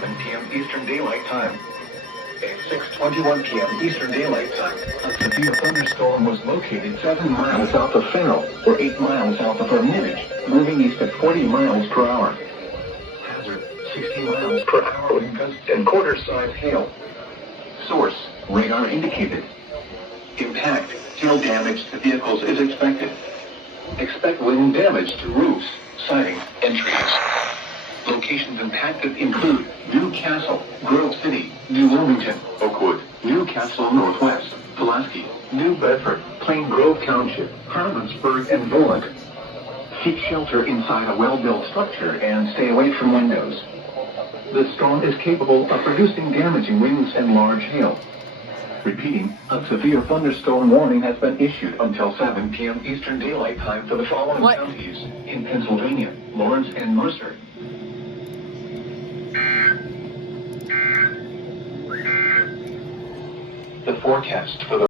7 p.m. Eastern Daylight Time. At 6:21 p.m. Eastern Daylight Time, a severe thunderstorm was located 7 miles south of Fennell, or 8 miles south of Hermitage, moving east at 40 miles per hour. Hazard, 60 miles per hour with gusts and quarter-size hail. Source, radar indicated. Impact, hail damage to vehicles is expected. Expect wind damage to roofs, siding, and trees. Locations impacted include Newcastle, Grove City, New Wilmington, Oakwood, Newcastle Northwest, Pulaski, New Bedford, Plain Grove Township, Harmonsburg, and Volek. Seek shelter inside a well-built structure and stay away from windows. The storm is capable of producing damaging winds and large hail. Repeating, a severe thunderstorm warning has been issued until 7 p.m. Eastern Daylight Time for the following counties in Pennsylvania: Lawrence and Mercer. The forecast for the